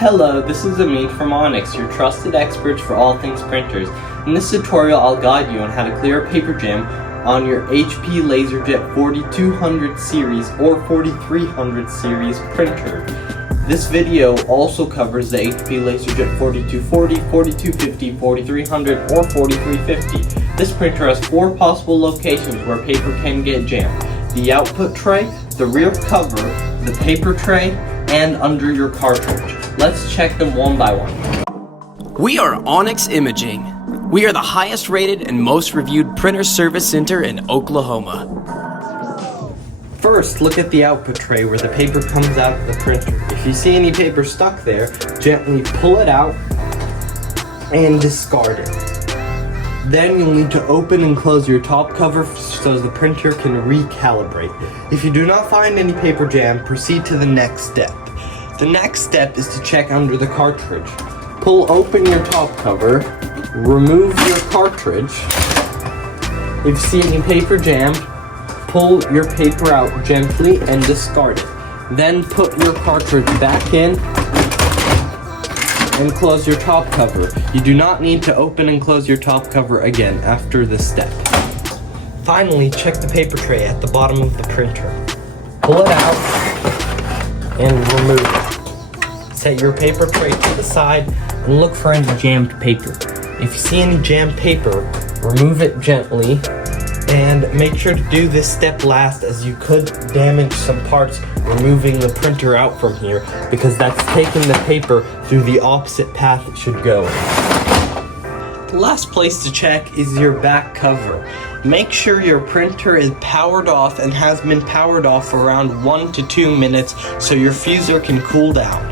Hello, this is Amin from Onyx, your trusted experts for all things printers. In this tutorial, I'll guide you on how to clear a paper jam on your HP LaserJet 4200 series or 4300 series printer. This video also covers the HP LaserJet 4240, 4250, 4300, or 4350. This printer has 4 possible locations where paper can get jammed: the output tray, the rear cover, the paper tray, and under your cartridge. Let's check them one by one. We are Onyx Imaging. We are the highest rated and most reviewed printer service center in Oklahoma. First, look at the output tray where the paper comes out of the printer. If you see any paper stuck there, gently pull it out and discard it. Then you'll need to open and close your top cover so the printer can recalibrate. If you do not find any paper jam, proceed to the next step. The next step is to check under the cartridge. Pull open your top cover, remove your cartridge. If you see any paper jam, pull your paper out gently and discard it. Then put your cartridge back in and close your top cover. You do not need to open and close your top cover again after this step. Finally, check the paper tray at the bottom of the printer. Pull it out and remove it. Set your paper tray to the side and look for any jammed paper. If you see any jammed paper, remove it gently and make sure to do this step last, as you could damage some parts removing the printer out from here, because that's taking the paper through the opposite path it should go. The last place to check is your back cover. Make sure your printer is powered off and has been powered off for around 1 to 2 minutes so your fuser can cool down.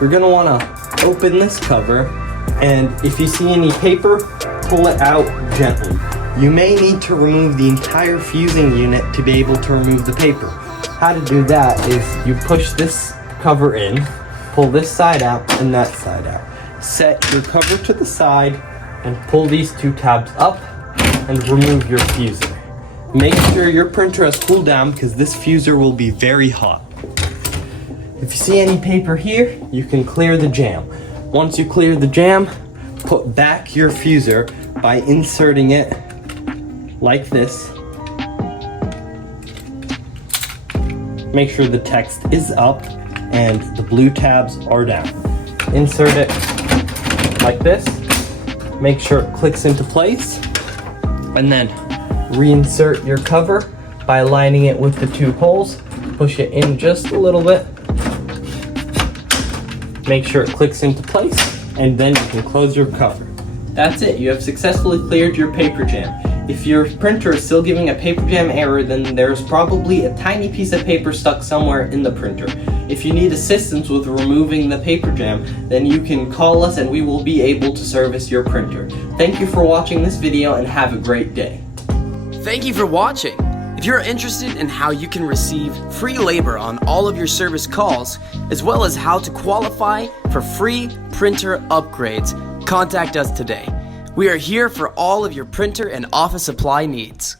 You're going to want to open this cover, and if you see any paper, pull it out gently. You may need to remove the entire fusing unit to be able to remove the paper. How to do that is you push this cover in, pull this side out and that side out. Set your cover to the side and pull these 2 tabs up and remove your fuser. Make sure your printer has cooled down because this fuser will be very hot. If you see any paper here, you can clear the jam. Once you clear the jam, put back your fuser by inserting it like this. Make sure the text is up and the blue tabs are down. Insert it like this. Make sure it clicks into place. And then reinsert your cover by aligning it with the 2 holes. Push it in just a little bit. Make sure it clicks into place, and then you can close your cover. That's it, you have successfully cleared your paper jam. If your printer is still giving a paper jam error, then there's probably a tiny piece of paper stuck somewhere in the printer. If you need assistance with removing the paper jam, then you can call us and we will be able to service your printer. Thank you for watching this video and have a great day. Thank you for watching. If you're interested in how you can receive free labor on all of your service calls, as well as how to qualify for free printer upgrades, contact us today. We are here for all of your printer and office supply needs.